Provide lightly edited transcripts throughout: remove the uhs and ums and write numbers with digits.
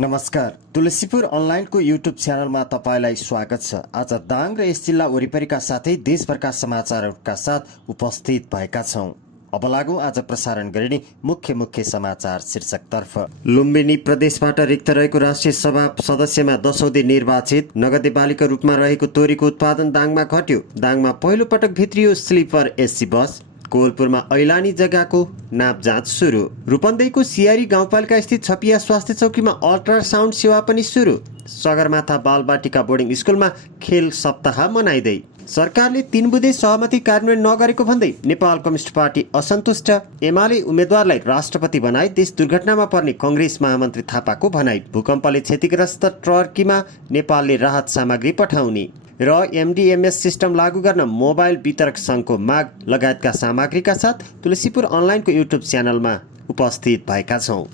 नमस्कार, तुलसीपुर अनलाइनको युट्युब च्यानलमा तपाईलाई स्वागत छ। आज दाङ र यस जिल्ला वरिपरिका साथै देशभरका समाचारहरूका साथ उपस्थित भएका छौं। अब लागौं आज प्रसारण गरिने मुख्य समाचार शीर्षकतर्फ। लुम्बिनी प्रदेशबाट रिक्त रहेको राष्ट्रिय सभा सदस्यमा 10औं दिन निर्वाचित। नगदे बालीका रूपमा रहेको तोरीको उत्पादन दाङमा घट्यो। दाङमा पहिलो पटक भित्रियो स्लिपर एसी बस। कोलपुरमा ऐलानी जग्गाको नाप जाँच सुरु। रूपन्देहीको सियारी गाउँपालिका स्थित छपिया स्वास्थ्य चौकीमा अल्ट्रासाउन्ड सेवा पनि सुरु। सगरमाथा बालबाटिका बोर्डिङ स्कुलमा खेल सप्ताह मनाइँदै। सरकारले 3 बुँदे सहमति कार्यान्वयन नगरेको भन्दै नेपाल कम्युनिस्ट पार्टी असन्तुष्ट। एमाले उम्मेद्वारलाई राष्ट्रपति बनाई देश दुर्घटनामा पर्ने कांग्रेस महामन्त्री थापाको भनाई। भूकम्पले क्षतिग्रस्त टर्कीमा नेपालले राहत सामग्री पठाउने र एमडीएमएस सिस्टम लागू गर्न मोबाइल वितरक सङ्घको माग लगायतका सामग्रीका साथ तुलसीपुर अनलाइनको युट्युब च्यानलमा उपस्थित भएका छौं।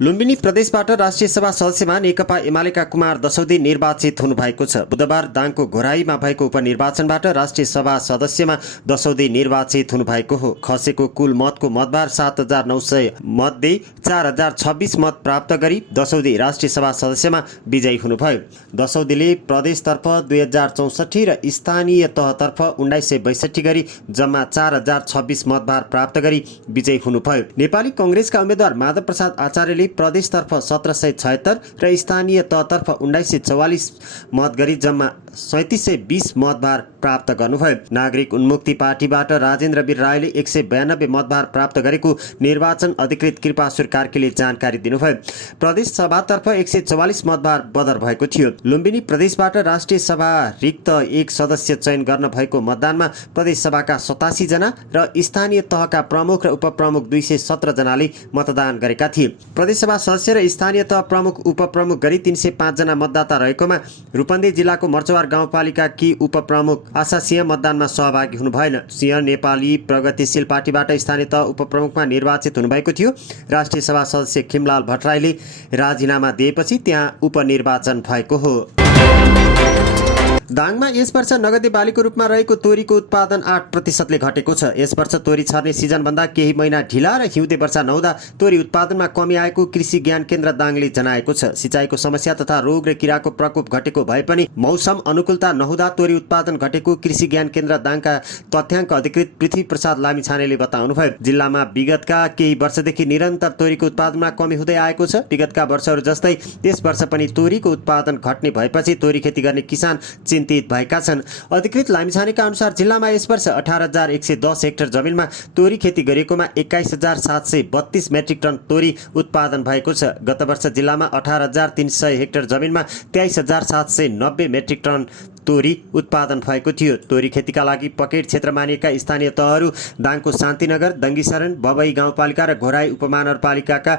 लुम्बिनी प्रदेशबाट राष्ट्रिय सभा सदस्यमा नेकपा एमालेका कुमार 10औं दिन निर्वाचित हुनुभएको छ। बुधबार दाङको घोराईमा भएको उपनिर्वाचनबाट राष्ट्रिय सभा सदस्यमा 10औं दिन निर्वाचित हुनुभएको हो। खसेको कुल मतको मतभार 7900 मध्ये 4026 मत प्राप्त गरी 10औं दिन राष्ट्रिय सभा सदस्यमा विजयी हुनुभयो। 10औं दिनले प्रदेशतर्फ 2064 र स्थानीय तहतर्फ 1962 गरी जम्मा 4026 मतभार प्राप्त गरी विजयी हुनुभयो। नेपाली कांग्रेसका उम्मेद्वार माधव प्रसाद आचार्यले प्रदेशतर्फ 1776 र स्थानीय तहतर्फ 1944 मत गरी जम्मा 3720 मतभार प्राप्त गर्नुभयो। नागरिक उन्मुक्ति पार्टीबाट राजेन्द्र वीर रायले 192 मतभार प्राप्त गरेको निर्वाचन अधिकृत कृपासुर कार्कीले जानकारी दिनुभयो। प्रदेश सभातर्फ 144 मतभार बदर भएको थियो। लुम्बिनी प्रदेशबाट राष्ट्रिय सभा रिक्त 1 सदस्य चयन गर्न भएको मतदानमा प्रदेश सभाका 87 जना र स्थानीय तहका प्रमुख र उपप्रमुख 217 जनाले मतदान गरेका थिए। प्रदेश सभा सदस्य र स्थानीय तह प्रमुख उपप्रमुख गरी 305 जना मतदाता रहेकोमा रूपन्देही जिल्लाको मर्चवार गाउँपालिका कि उपप्रमुख आशा सिंह मतदानमा सहभागी हुनु भएन। सिंह नेपाली प्रगतिशील पार्टीबाट स्थानीय तह उपप्रमुखमा निर्वाचित हुनुभएको थियो। राष्ट्रिय सभा सदस्य खिमलाल भट्टराईले राजीनामा दिएपछि त्यहाँ उपनिर्वाचन भएको हो। दाङमा यस वर्ष नगदे बालीको रूपमा रहेको तोरीको उत्पादन 8% ले घटेको छ। यस वर्ष तोरी छर्ने सिजनभन्दा केही महिना ढिला र हिउँदे वर्षा नहुँदा तोरी उत्पादनमा कमी आएको कृषि ज्ञान केन्द्र दाङले जनाएको छ। सिँचाइको समस्या तथा रोग र किराको प्रकोप घटेको भए पनि मौसम अनुकूलता नहुँदा तोरी उत्पादन घटेको कृषि ज्ञान केन्द्र दाङका तथ्याङ्क अधिकृत पृथ्वी प्रसाद लामिछानेले बताउनुभयो। जिल्लामा विगतका केही वर्षदेखि निरन्तर तोरीको उत्पादनमा कमी हुँदै आएको छ। विगतका वर्षहरू जस्तै त्यस वर्ष पनि तोरीको उत्पादन घट्ने भएपछि तोरी खेती गर्ने किसान चिन्तित भएका छन्। अधिकृत लामिछानेका अनुसार जिल्लामा यस वर्ष 18110 हेक्टर जमिनमा तोरी खेती गरिएकोमा 21732 मेट्रिक टन तोरी उत्पादन भएको छ। गत वर्ष जिल्लामा 18300 हेक्टर जमिनमा 23790 मेट्रिक टन तोरी उत्पादन भएको थियो। तोरी खेतीका लागि पकेट क्षेत्र मानिएका स्थानीय तहहरू दाङको शान्तिनगर, दङ्गीशरण, बबई गाउँपालिका र घोराई उपमहानगरपालिकाका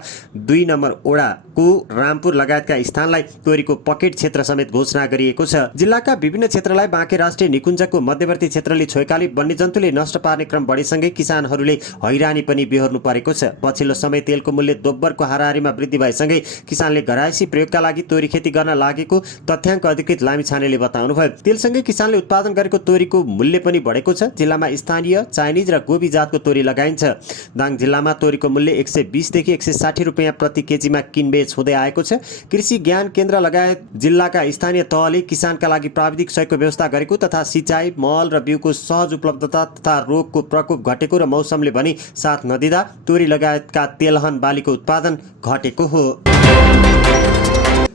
2 नम्बर ओडाको रामपुर लगायतका स्थानलाई तोरीको पकेट क्षेत्र समेत घोषणा गरिएको छ। जिल्लाका विभिन्न क्षेत्रलाई बाँके राष्ट्रिय निकुञ्जको मध्यवर्ती क्षेत्रले छोएकाले वन्यजन्तुले नष्ट पार्ने क्रम बढेसँगै किसानहरूले हैरानी पनि बेहोर्नु परेको छ। पछिल्लो समय तेलको मूल्य दोब्बरको हाराहारीमा वृद्धि भएसँगै किसानले घरायसी प्रयोगका लागि तोरी खेती गर्न लागेको तथ्याङ्क अधिकृत लामिछानेले बताउनुभयो। तेलसँगै किसानले उत्पादन गरेको तोरीको मूल्य पनि बढेको छ। जिल्लामा स्थानीय, चाइनिज र गोबी जातको तोरी लगाइन्छ। दाङ जिल्लामा तोरीको मूल्य 120 देखि 160 रुपियाँ प्रति केजीमा किनबेच हुँदै आएको छ। कृषि ज्ञान केन्द्र लगायत जिल्लाका स्थानीय तहले किसानका लागि प्राविधिक सहयोगको व्यवस्था गरेको तथा सिँचाइ, मल र बिउको सहज उपलब्धता तथा रोगको प्रकोप घटेको र मौसमले पनि साथ नदिँदा तोरी लगायतका तेलहन बालीको उत्पादन घटेको हो।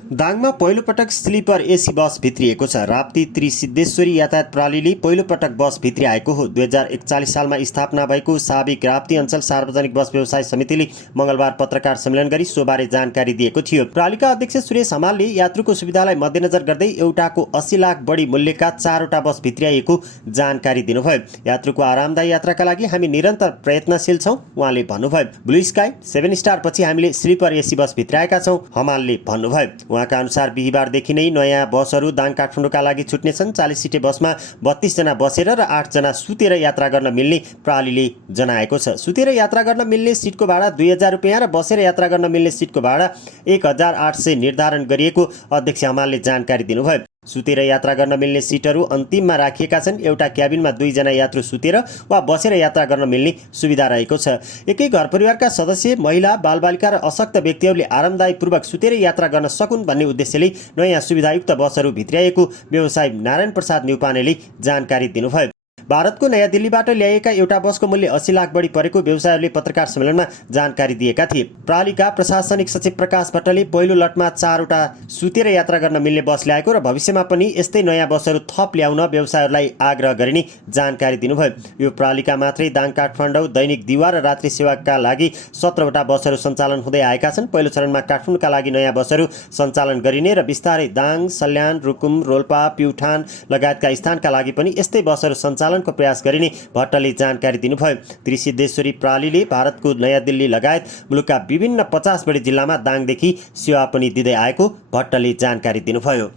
दाङमा पहिलो पटक स्लिपर एसी बस भित्रिएको छ। राप्ती त्रिसिद्धेश्वरी यातायात प्रणालीले पहिलो पटक बस भित्रिआएको हो। 2041 सालमा स्थापना भएको साबिक राप्ती अञ्चल सार्वजनिक बस व्यवसाय समितिले मङ्गलबार पत्रकार सम्मेलन गरी सोबारे जानकारी दिएको थियो। प्रणालीका अध्यक्ष सुरेश हमालले यात्रुको सुविधालाई मध्यनजर गर्दै एउटाको 80 लाख बढी मूल्यका 4वटा बस भित्रिएको जानकारी दिनुभयो। यात्रुको आरामदायी यात्राका लागि हामी निरन्तर प्रयत्नशील छौँ, उहाँले भन्नुभयो। ब्लू स्काई 7 स्टार पछि हामीले स्लिपर एसी बस भित्राएका छौँ, हमालले भन्नुभयो। उहाँका अनुसार बिहीबारदेखि नै नयाँ बसहरू दाङ काठमाडौँका लागि छुट्नेछन्। 40 सिटे बसमा 32 जना बसेर र 8 जना सुतेर यात्रा गर्न मिल्ने प्रणालीले जनाएको छ। सुतेर यात्रा गर्न मिल्ने सिटको भाडा 2000 रुपियाँ र बसेर यात्रा गर्न मिल्ने सिटको भाडा 1800 निर्धारण गरिएको अध्यक्ष हमालले जानकारी दिनुभयो। सुतेर यात्रा गर्न मिल्ने सिटहरू अन्तिममा राखिएका छन्। एउटा क्याबिनमा 2 जना यात्रु सुतेर वा बसेर यात्रा गर्न मिल्ने सुविधा रहेको छ। एकै घर परिवारका सदस्य, महिला, बालबालिका र अशक्त व्यक्तिहरूले आरामदायीपूर्वक सुतेर यात्रा गर्न सकुन् भन्ने उद्देश्यले नयाँ सुविधायुक्त बसहरू भित्र्याएको व्यवसायी नारायण प्रसाद न्यौपानेले जानकारी दिनुभयो। भारतको नयाँ दिल्लीबाट ल्याइएका एउटा बसको मूल्य 80 लाख बढी परेको व्यवसायीहरूले पत्रकार सम्मेलनमा जानकारी दिएका थिए। प्रणालीका प्रशासनिक सचिव प्रकाश भट्टले पहिलो लटमा 4वटा सुतेर यात्रा गर्न मिल्ने बस ल्याएको र भविष्यमा पनि यस्तै नयाँ बसहरू थप ल्याउन व्यवसायीहरूलाई आग्रह गरिने जानकारी दिनुभयो। यो प्रणालीका मात्रै दाङ काठमाडौँ दैनिक दिवा र रात्रि सेवाका लागि 17वटा बसहरू सञ्चालन हुँदै आएका छन्। पहिलो चरणमा काठमाडौँका लागि नयाँ बसहरू सञ्चालन गरिने र बिस्तारै दाङ, सल्यान, रुकुम, रोल्पा, प्युठान लगायतका स्थानका लागि पनि यस्तै बसहरू सञ्चालन को प्रयास गरिने भट्टले जानकारी दिनुभयो। त्रिसिद्धेश्वरी प्रणालीले भारतको नयाँ दिल्ली लगायत मुलुकका विभिन्न 50 बढी जिल्लामा दाङदेखि सेवा पनि दिँदै आएको भट्टले जानकारी दिनुभयो।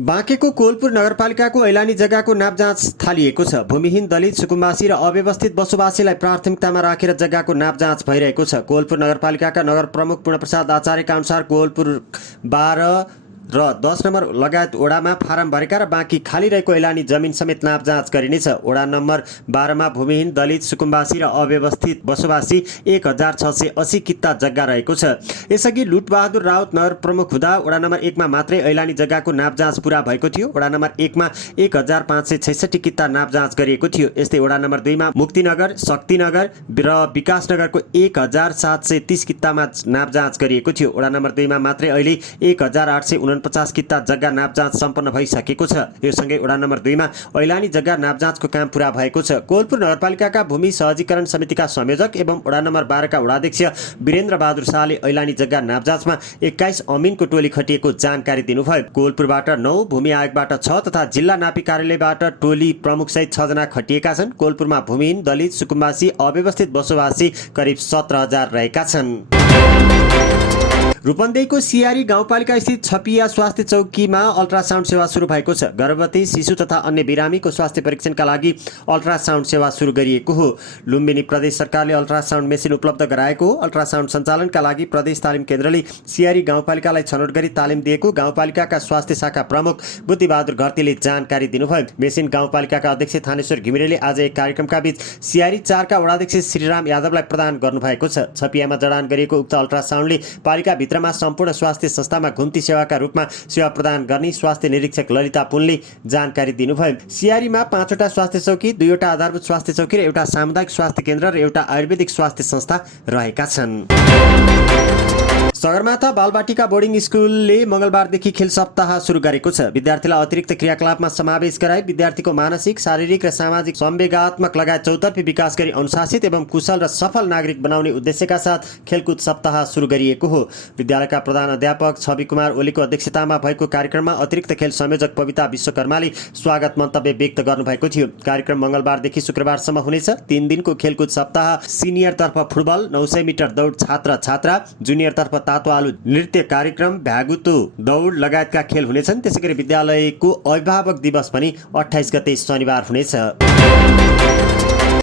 बाँकेको कोलपुर नगरपालिकाको ऐलानी जग्गाको नाप जाँच थालिएको छ। भूमिहीन, दलित, सुकुम्बासी र अव्यवस्थित बसोबासीलाई प्राथमिकतामा राखेर जग्गाको नाप जाँच भइरहेको छ। कोलपुर नगरपालिकाका नगर प्रमुख पूर्णप्रसाद आचार्यका अनुसार कोलपुर 12 र 10 नम्बर लगायत वडामा फारम भरेका र बाँकी खाली रहेको ऐलानी जमिन समेत नाप जाँच गरिनेछ। वडा नम्बर 12 मा भूमिहीन, दलित, सुकुम्बासी र अव्यवस्थित बसोबासी 1680 किता जग्गा रहेको छ। यसअघि लुटबहादुर राउत नगर प्रमुख हुँदा वडा नम्बर 1 मा मात्रै ऐलानी जग्गाको नाप जाँच पुरा भएको थियो। वडा नम्बर 1 मा 1566 किता नाप जाँच गरिएको थियो। यस्तै वडा नम्बर 2 मा मुक्तिनगर, शक्तिनगर र विकासनगरको 1730 कितामा नाप जाँच गरिएको थियो। वडा नम्बर 2 मा मात्रै अहिले 1849 किता जग्गा नाप जाँच सम्पन्न भइसकेको छ। यो सँगै वडा नम्बर 2 मा ऐलानी जग्गा नाप जाँचको काम पूरा भएको छ। कोलपुर नगरपालिकाका भूमि सहजीकरण समितिका संयोजक एवं वडा नम्बर 12 का वडाध्यक्ष वीरेन्द्र बहादुर शाहले ऐलानी जग्गा नाप जाँचमा 21 अमिनको टोली खटिएको जानकारी दिनुभयो। कोलपुरबाट 9, भूमि आयोगबाट 6 तथा जिल्ला नापी कार्यालयबाट टोली प्रमुख सहित 6 जना खटिएका छन्। कोलपुरमा भूमिहीन, दलित, सुकुम्बासी, अव्यवस्थित बसोबासी करिब 17,000 रहेका छन्। रूपन्देहीको सियारी गाउँपालिका स्थित छपिया स्वास्थ्य चौकीमा अल्ट्रासाउन्ड सेवा सुरु भएको छ। गर्भवती, शिशु तथा अन्य बिरामीको स्वास्थ्य परीक्षणका लागि अल्ट्रासाउन्ड सेवा सुरु गरिएको हो। लुम्बिनी प्रदेश सरकारले अल्ट्रासाउन्ड मेसिन उपलब्ध गराएको हो। अल्ट्रासाउन्ड सञ्चालनका लागि प्रदेश तालिम केन्द्रले सियारी गाउँपालिकालाई छनौट गरी तालिम दिएको गाउँपालिकाका स्वास्थ्य शाखा प्रमुख बुद्धिबहादुर घरतीले जानकारी दिनुभयो। मेसिन गाउँपालिकाका अध्यक्ष थानेश्वर घिमिरेले आज एक कार्यक्रमका बीच सियारी 4 का वडाध्यक्ष श्रीराम यादवलाई प्रदान गर्नुभएको छ। छपियामा जडान गरिएको उक्त अल्ट्रासाउन्डले पालिकाभित्रमा सम्पूर्ण स्वास्थ्य संस्थामा घुम्ती सेवाका रूपमा सेवा प्रदान गर्ने स्वास्थ्य निरीक्षक ललिता पुनले जानकारी दिनुभयो। सियारीमा 5वटा स्वास्थ्य चौकी, 2वटा आधारभूत स्वास्थ्य चौकी र एउटा सामुदायिक स्वास्थ्य केन्द्र र एउटा आयुर्वेदिक स्वास्थ्य संस्था रहेका छन्। सगरमाथा बालबाटिका बोर्डिङ स्कुलले मंगलबारदेखि खेल सप्ताह सुरु गरेको छ। विद्यार्थीलाई अतिरिक्त क्रियाकलापमा समावेश गराई विद्यार्थीको मानसिक, शारीरिक र सामाजिक संवेगात्मक लगायत चौतर्फी विकास गरी अनुशासित एवं कुशल र सफल नागरिक बनाउने उद्देश्यका साथ खेलकुद सप्ताह सुरु गरिएको हो। विद्यालयका प्रधान अध्यापक छवि कुमार ओलीको अध्यक्षतामा भएको कार्यक्रममा अतिरिक्त खेल संयोजक पविता विश्वकर्माले स्वागत मन्तव्य व्यक्त गर्नुभएको थियो। कार्यक्रम मंगलबारदेखि शुक्रबारसम्म हुनेछ। 3 दिनको खेलकुद सप्ताह सिनियरतर्फ फुटबल, 900 मिटर दौड छात्र-छात्रा, जुनियरतर्फ तातो आलु नृत्य कार्यक्रम, भ्यागुतो दौड लगायतका खेल हुनेछन्। त्यसैगरी विद्यालयको अभिभावक दिवस पनि 28 गते शनिबार हुनेछ।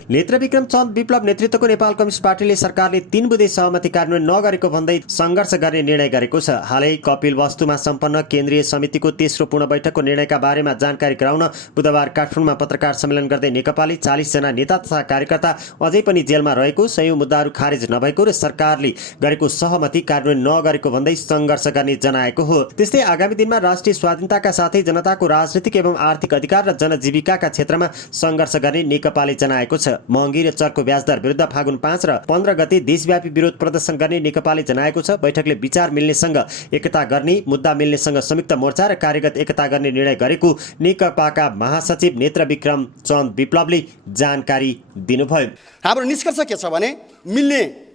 नेत्रविक्रम चन्द विप्लव नेतृत्वको नेपाल कम्युनिस्ट पार्टीले सरकारले 3 बुँदे सहमति कार्यान्वयन नगरेको भन्दै सङ्घर्ष गर्ने निर्णय गरेको छ। हालै कपिल वस्तुमा सम्पन्न केन्द्रीय समितिको तेस्रो पूर्ण बैठकको निर्णयका बारेमा जानकारी गराउन बुधबार काठमाडौँमा पत्रकार सम्मेलन गर्दै नेकपाले 40 जना नेता तथा कार्यकर्ता अझै पनि जेलमा रहेको, सयौं मुद्दाहरू खारेज नभएको र सरकारले गरेको सहमति कार्यान्वयन नगरेको भन्दै सङ्घर्ष गर्ने जनाएको हो। त्यस्तै आगामी दिनमा राष्ट्रिय स्वाधीनताका साथै जनताको राजनीतिक एवं आर्थिक अधिकार र जनजीविकाका क्षेत्रमा सङ्घर्ष गर्ने नेकपाले जनाएको छ। महँगी र चर्को ब्याजदर विरुद्ध फागुन 5 र 15 गते देशव्यापी विरोध प्रदर्शन गर्ने नेकपाले जनाएको छ। बैठकले विचार मिल्नेसँग एकता गर्ने, मुद्दा मिल्नेसँग संयुक्त मोर्चा र कार्यगत एकता गर्ने निर्णय गरेको नेकपाका महासचिव नेत्रविक्रम चन्द विप्लवले जानकारी दिनुभयो। हाम्रो निष्कर्ष के छ भने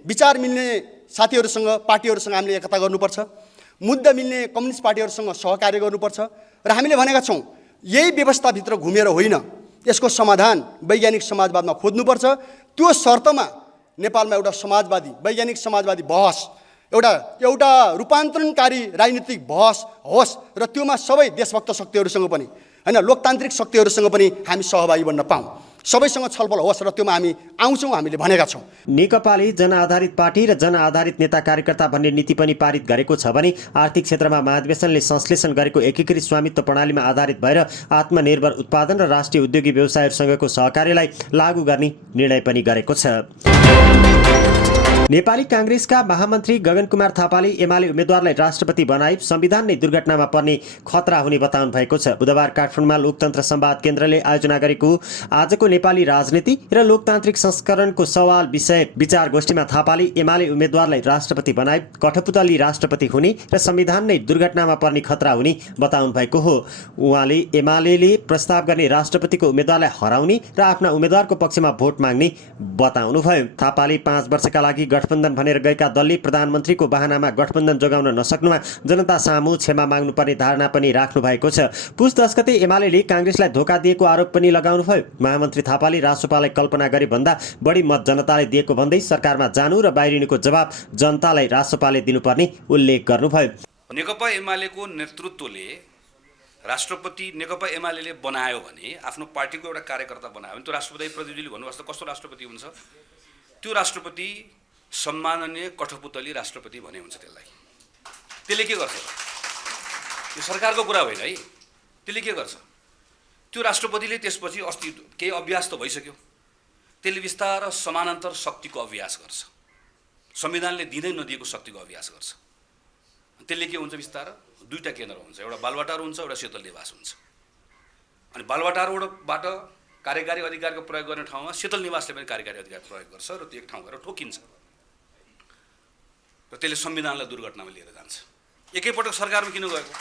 विचार मिल्ने साथीहरूसँग, पार्टीहरूसँग हामीले एकता गर्नुपर्छ, मुद्दा मिल्ने कम्युनिस्ट पार्टीहरूसँग सहकार्य गर्नुपर्छ र हामीले भनेका छौँ यही व्यवस्थाभित्र घुमेर होइन, यसको समाधान वैज्ञानिक समाजवादमा खोज्नुपर्छ। त्यो शर्तमा नेपालमा एउटा समाजवादी, वैज्ञानिक समाजवादी बहस, एउटा रूपान्तरणकारी राजनीतिक बहस होस् र त्योमा सबै देशभक्त शक्तिहरूसँग पनि होइन, लोकतान्त्रिक शक्तिहरूसँग पनि हामी सहभागी बन्न पाऊँ। सबैसँग छलफल होस् र त्योमा हामी आउँछौँ हामीले भनेका छौँ। नेकपाले जनआधारित पार्टी र जनआधारित नेता कार्यकर्ता भन्ने नीति पनि पारित गरेको छ भने आर्थिक क्षेत्रमा महाधिवेशनले संश्लेषण गरेको एकीकृत स्वामित्व प्रणालीमा आधारित भएर आत्मनिर्भर उत्पादन र राष्ट्रिय उद्योगी व्यवसायहरूसँगको सहकार्यलाई लागू गर्ने निर्णय पनि गरेको छ। नेपाली काङ्ग्रेसका महामन्त्री गगन कुमार थापाले एमाले उम्मेद्वारलाई राष्ट्रपति बनाई संविधान नै दुर्घटनामा पर्ने खतरा हुने बताउनु भएको छ। बुधबार काठमाडौँमा लोकतन्त्र संवाद केन्द्रले आयोजना गरेको आजको नेपाली राजनीति र लोकतान्त्रिक संस्करणको सवाल विषय विचार गोष्ठीमा थापाले एमाले उम्मेद्वारलाई राष्ट्रपति बनाई कठपुतली राष्ट्रपति हुने र संविधान नै दुर्घटनामा पर्ने खतरा हुने बताउनु भएको हो। उहाँले एमाले प्रस्ताव गर्ने राष्ट्रपतिको उम्मेद्वारलाई हराउने र आफ्ना उम्मेद्वारको पक्षमा भोट माग्ने बताउनुभयो। थापाले 5 वर्षका लागि गठबन्धन भनेर गएका दलले प्रधानमन्त्रीको बहानामा गठबन्धन जोगाउन नसक्नुमा जनता सामु क्षमा माग्नुपर्ने धारणा पनि राख्नु भएको छ। पुस 10 गते एमाले काङ्ग्रेसलाई धोका दिएको आरोप पनि लगाउनुभयो। महामन्त्री थापाले रासोपालाई कल्पना गरे भन्दा बढी मत जनताले दिएको भन्दै सरकारमा जानु र बाहिरिनुको जवाब जनतालाई रासोपाले दिनुपर्ने उल्लेख गर्नुभयो। नेकपा एमालेको नेतृत्वले राष्ट्रपति नेकपा एमाले बनायो भने आफ्नो पार्टीको एउटा कार्यकर्ता बनायो भने त्यो राष्ट्रपति प्रतिनिधिले भन्नुभएको कस्तो राष्ट्रपति हुन्छ, त्यो राष्ट्रपति सम्माननीय कठपुतली राष्ट्रपति भने हुन्छ। त्यसले के गर्छ? यो सरकारको कुरा होइन है। त्यसले के गर्छ? त्यो राष्ट्रपतिले त्यसपछि अस्ति केही अभ्यास त भइसक्यो, त्यसले बिस्तार समानान्तर शक्तिको अभ्यास गर्छ, संविधानले दिँदै नदिएको शक्तिको अभ्यास गर्छ। त्यसले के हुन्छ? बिस्तार दुईटा केन्द्र हुन्छ, एउटा बालवाटार हुन्छ, एउटा शीतल निवास हुन्छ। अनि बालवाटारबाट कार्यकारी अधिकारको प्रयोग गर्ने ठाउँमा शीतल निवासले पनि कार्यकारी अधिकार प्रयोग गर्छ र त्यो एक ठाउँ गएर ठोकिन्छ र त्यसले संविधानलाई दुर्घटनामा लिएर जान्छ। एकैपटक सरकारमा किन गएको?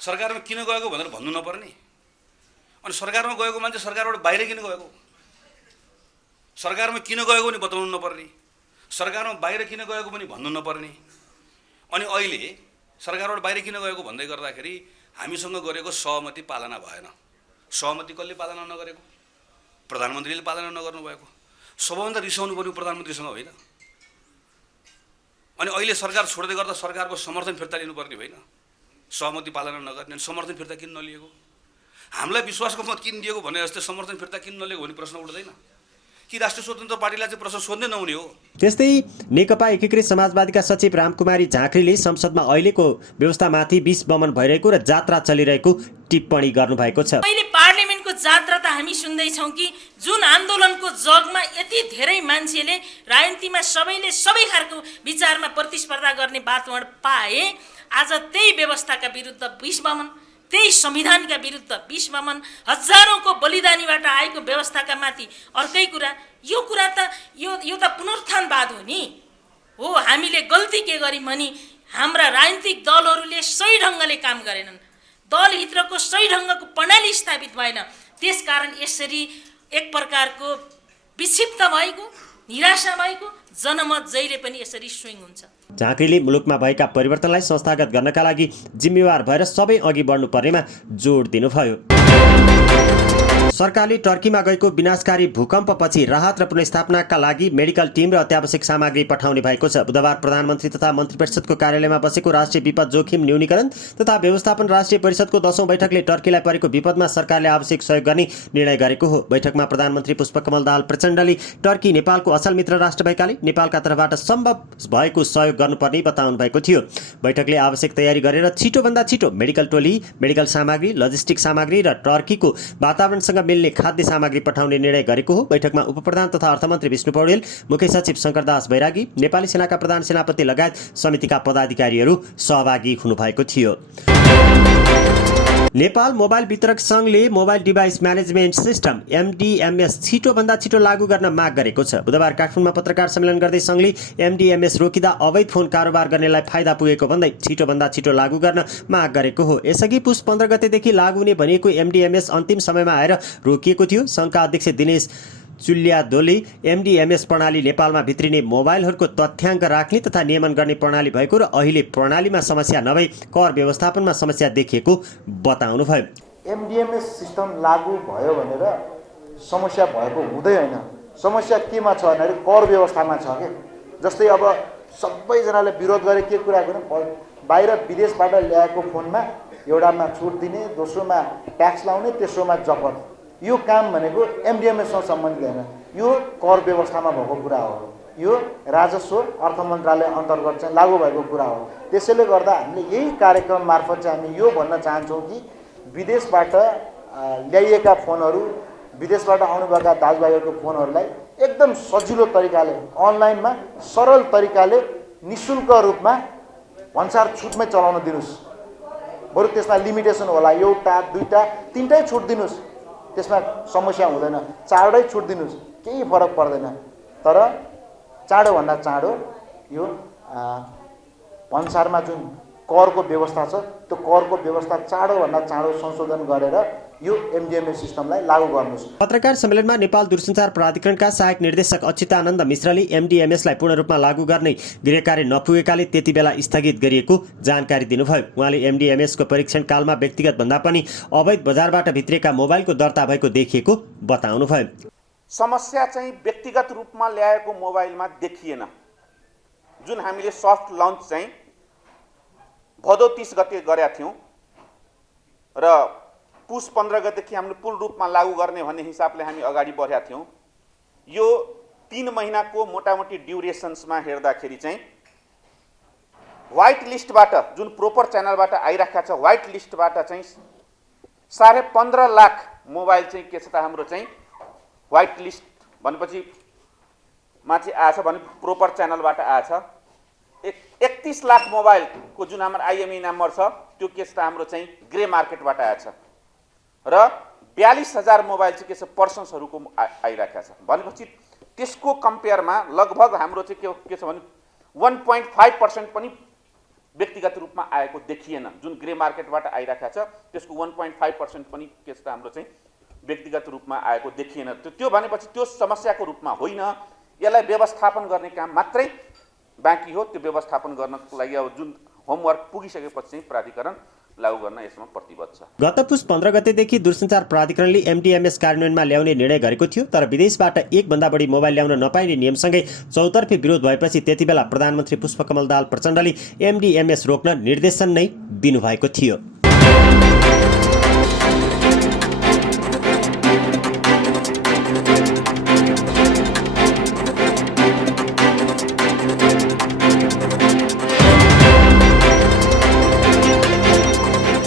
सरकारमा किन गएको भनेर भन्नु नपर्ने। अनि सरकारमा गएको मान्छे सरकारबाट बाहिर किन गएको? सरकारमा किन गएको पनि बताउनु नपर्ने, सरकारमा बाहिर किन गएको पनि भन्नु नपर्ने। अनि अहिले सरकारबाट बाहिर किन गएको भन्दै गर्दाखेरि हामीसँग गरेको सहमति पालना भएन। सहमति कसले पालना नगरेको? प्रधानमन्त्रीले पालना नगर्नु भएको। सबैभन्दा रिसाउनु पर्ने प्रधानमन्त्रीसँग होइन। अनि अहिले सरकार छोड्दै गर्दा सरकारको समर्थन फिर्ता लिनुपर्ने होइन? सहमति पालना नगर्ने समर्थन फिर्ता किन नलिएको? हामीलाई विश्वासको मत किन दिएको भने जस्तै समर्थन फिर्ता किन नलिएको भन्ने प्रश्न उठ्दैन कि राष्ट्रिय स्वतन्त्र पार्टीलाई चाहिँ प्रश्न सोध्नै नहुने हो? त्यस्तै नेकपा एकीकृत समाजवादीका सचिव रामकुमारी झाँक्रीले संसदमा अहिलेको व्यवस्थामाथि 20 बमन भइरहेको र जात्रा चलिरहेको टिप्पणी गर्नुभएको छ। अहिले पार्लिमेन्टको जात्रा त हामी सुन्दैछौँ कि जुन आन्दोलनको जगमा यति धेरै मान्छेले राजनीतिमा सबैले सबै खालको विचारमा प्रतिस्पर्धा गर्ने वातावरण पाए, आज त्यही व्यवस्थाका विरुद्ध 20 बमन, त्यही संविधानका विरुद्ध 20 बमन, हजारौंको बलिदानीबाट आएको व्यवस्थाका माथि अर्कै कुरा। यो कुरा त यो त पुनरुत्थानवाद हो नि हो। हामीले गल्ती के गर्यौं भने हाम्रा राजनीतिक दलहरूले सही ढङ्गले काम गरेनन्, दलभित्रको सही ढङ्गको प्रणाली स्थापित भएन। त्यसकारण यसरी एक प्रकारको विक्षिप्त भएको, निराशा भएको जनमत जहिले पनि यसरी स्विङ हुन्छ। झाँक्रीले मुलुकमा भएका परिवर्तनलाई संस्थागत गर्नका लागि जिम्मेवार भएर सबै अघि बढ्नुपर्नेमा जोड दिनुभयो। सरकारले टर्कीमा गएको विनाशकारी भूकम्पपछि राहत र पुनर्स्थापनाका लागि मेडिकल टिम र अत्यावश्यक सामग्री पठाउने भएको छ। बुधबार प्रधानमन्त्री तथा मन्त्रीपरिषदको कार्यालयमा बसेको राष्ट्रिय विपद जोखिम न्यूनीकरण तथा व्यवस्थापन राष्ट्रिय परिषदको 10औं बैठकले टर्कीलाई परेको विपदमा सरकारले आवश्यक सहयोग गर्ने निर्णय गरेको हो। बैठकमा प्रधानमन्त्री पुष्पकमल दाहाल प्रचण्डले टर्की नेपालको असल मित्र राष्ट्र भएकाले नेपालका तर्फबाट सम्भव भएको सहयोग गर्नुपर्ने बताउनु भएको थियो। बैठकले आवश्यक तयारी गरेर छिटोभन्दा छिटो मेडिकल टोली, मेडिकल सामग्री, लजिस्टिक सामग्री र टर्कीको वातावरणसँग मिल्ने खाद्य सामग्री पठाउने निर्णय गरेको हो। बैठकमा उपप्रधान तथा अर्थमन्त्री विष्णु पौडेल, मुख्य सचिव शंकरदास बैरागी, नेपाली सेनाका प्रधान सेनापति लगायत समितिका पदाधिकारीहरू सहभागी हुनुभएको थियो। नेपाल मोबाइल वितरक सङ्घले mobile device management system MDMS छिटोभन्दा छिटो लागू गर्न माग गरेको छ। बुधबार काठमाडौँमा पत्रकार सम्मेलन गर्दै सङ्घले एमडिएमएस रोकिँदा अवैध फोन कारोबार गर्नेलाई फाइदा पुगेको भन्दै छिटोभन्दा छिटो लागू गर्न माग गरेको हो। यसअघि पुस 15 गतेदेखि लागू हुने भनिएको एमडिएमएस अन्तिम समयमा आएर रोकिएको थियो। सङ्घका अध्यक्ष दिनेश चुल्यादोले एमडिएमएस प्रणाली नेपालमा भित्रिने मोबाइलहरूको तथ्याङ्क राख्ने तथा नियमन गर्ने प्रणाली भएको र अहिले प्रणालीमा समस्या नभई कर व्यवस्थापनमा समस्या देखिएको बताउनुभयो। एमडिएमएस सिस्टम लागू भयो भनेर समस्या भएको हुँदै होइन। समस्या केमा छ भन्दाखेरि कर व्यवस्थामा छ के। जस्तै अब सबैजनाले विरोध गरे के कुरा गर्नु, बाहिर विदेशबाट ल्याएको फोनमा एउटामा छुट दिने, दोस्रोमा ट्याक्स लाउने, तेस्रोमा जफत। यो काम भनेको एमडिएमएसँग सम्बन्धित होइन, यो कर व्यवस्थामा भएको कुरा हो, यो राजस्व अर्थ मन्त्रालय अन्तर्गत चाहिँ लागू भएको कुरा हो। त्यसैले गर्दा हामीले यही कार्यक्रम मार्फत चाहिँ हामी यो भन्न चाहन्छौँ कि विदेशबाट ल्याइएका फोनहरू, विदेशबाट आउनुभएका दाजुभाइहरूको फोनहरूलाई एकदम सजिलो तरिकाले अनलाइनमा सरल तरिकाले निःशुल्क रूपमा भन्सार छुटमै चलाउन दिनुहोस्। बरु त्यसमा लिमिटेसन होला, एउटा दुईटा तिनटै छुट दिनुहोस्, त्यसमा समस्या हुँदैन। चाँडै छुट दिनुहोस्, केही फरक पर्दैन। तर चाँडोभन्दा चाँडो यो भन्सारमा जुन करको व्यवस्था छ त्यो करको व्यवस्था चाँडोभन्दा चाँडो संशोधन गरेर यो एमडिएमएस सिस्टमलाई लागू गर्नुहोस्। पत्रकार सम्मेलनमा नेपाल दूरसञ्चार प्राधिकरणका सहायक निर्देशक अच्युतानन्द मिश्रले एमडिएमएसलाई पूर्ण रूपमा लागू गर्ने गृह कार्य नपुगेकाले त्यति बेला स्थगित गरिएको जानकारी दिनुभयो। उहाँले एमडिएमएसको परीक्षण कालमा व्यक्तिगत भन्दा पनि अवैध बजारबाट भित्रिएका मोबाइलको दर्ता भएको देखिएको बताउनुभयो। समस्या चाहिँ व्यक्तिगत रूपमा ल्याएको मोबाइलमा देखिएन। जुन हामीले सफ्ट लन्च चाहिँ भदौ 30 गते गरेका थियौँ र पुस 15 गतेदेखि हामीले पूर्ण रूपमा लागू गर्ने भन्ने हिसाबले हामी अगाडि बढेका थियौँ। यो 3 महिनाको मोटामोटी ड्युरेसन्समा हेर्दाखेरि चाहिँ व्हाइट लिस्टबाट जुन प्रोपर च्यानलबाट आइरहेको छ, व्हाइट लिस्टबाट चाहिँ 15.5 लाख मोबाइल चाहिँ के छ त हाम्रो चाहिँ व्हाइट लिस्ट भनेपछि माथि आएछ भने प्रोपर च्यानलबाट आएछ। 31 लाख मोबाइलको जुन हाम्रो आइएमई नम्बर छ त्यो के छ त हाम्रो चाहिँ ग्रे मार्केटबाट आएछ र 42,000 मोबाइल चाहिँ के छ पर्सन्सहरूको आइरहेको छ। भनेपछि त्यसको कम्पेयरमा लगभग हाम्रो चाहिँ के छ भने 1.5% पनि व्यक्तिगत रूपमा आएको देखिएन। जुन ग्रे मार्केटबाट आइरहेको छ त्यसको 1.5% पनि के छ त हाम्रो चाहिँ व्यक्तिगत रूपमा आएको देखिएन। त्यो भनेपछि त्यो समस्याको रूपमा होइन, यसलाई व्यवस्थापन गर्ने काम मात्रै बाँकी हो। त्यो व्यवस्थापन गर्नको लागि अब जुन होमवर्क पुगिसकेपछि चाहिँ प्राधिकरण लागू गर्न यसमा प्रतिबद्ध छ। गत पुस 15 गतेदेखि दूरसञ्चार प्राधिकरणले एमडिएमएस कार्यान्वयनमा ल्याउने निर्णय गरेको थियो। तर विदेशबाट एकभन्दा बढी मोबाइल ल्याउन नपाइने नियमसँगै चौतर्फी विरोध भएपछि त्यतिबेला प्रधानमन्त्री पुष्पकमल दाहाल प्रचण्डले एमडिएमएस रोक्न निर्देशन नै दिनुभएको थियो।